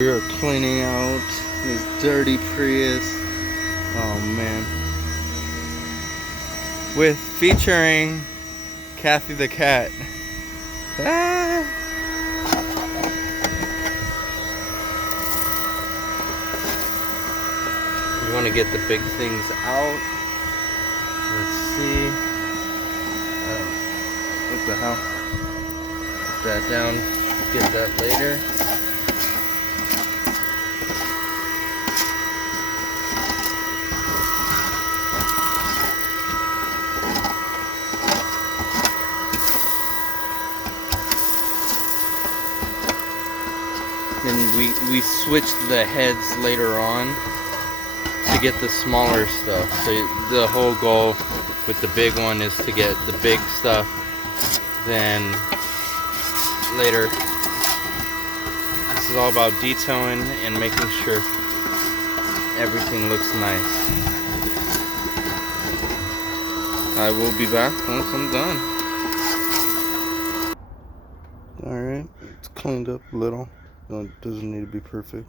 We are cleaning out this dirty Prius. Oh man. With featuring Kathy the cat. Ah. You want to get the big things out. Let's see. What the hell? Put that down. Get that later. And we switched the heads later on to get the smaller stuff. So the whole goal with the big one is to get the big stuff. Then later, this is all about detailing and making sure everything looks nice. I will be back once I'm done. Alright, it's cleaned up a little. No, it doesn't need to be perfect.